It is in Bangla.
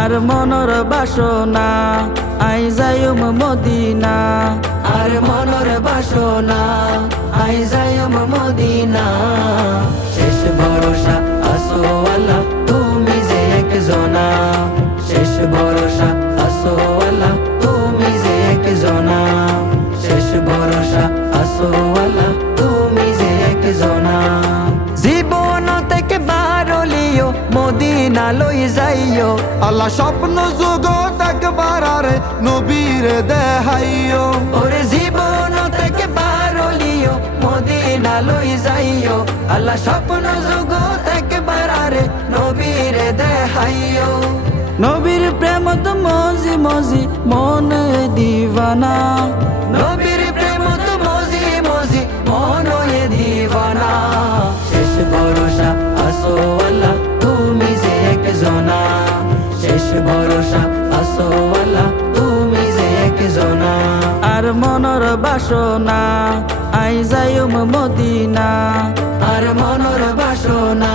আর মনর বাসনা আই যাইম মদিনা, আর মনর বাসনা আই যাইম মদিনা। শেষ ভরসা আসো আল্লাহ তুমি যে একজনা, শেষ ভরসা আসো আল্লাহ তুমি যে একজনা, শেষ ভরসা আসো আল্লাহ তুমি যে একজনা। জীবন থেকে বারলিও মদিনা লই যাইও, আল্লাহ স্বপ্ন জগৎ একবার আরে নবীর দেখাইও। ওরে জীবন থেকে বারলিও মদিনা লই যাইও, আল্লাহ স্বপ্ন জগৎ একবার আরে নবীর দেখাইও। নবীর প্রেম তো মজি মজি মনে দিবানা, নবীর প্রেম তো মজি মজি মনে দিবানা। শেষ ভরসা আসো আল্লাহ তুমি যে একজনা, শেষ ভরসা আসো আল্লাহ তুমি যে একজনা। আর মনর বাসনা আই যাইম মদিনা, আর মনর বাসনা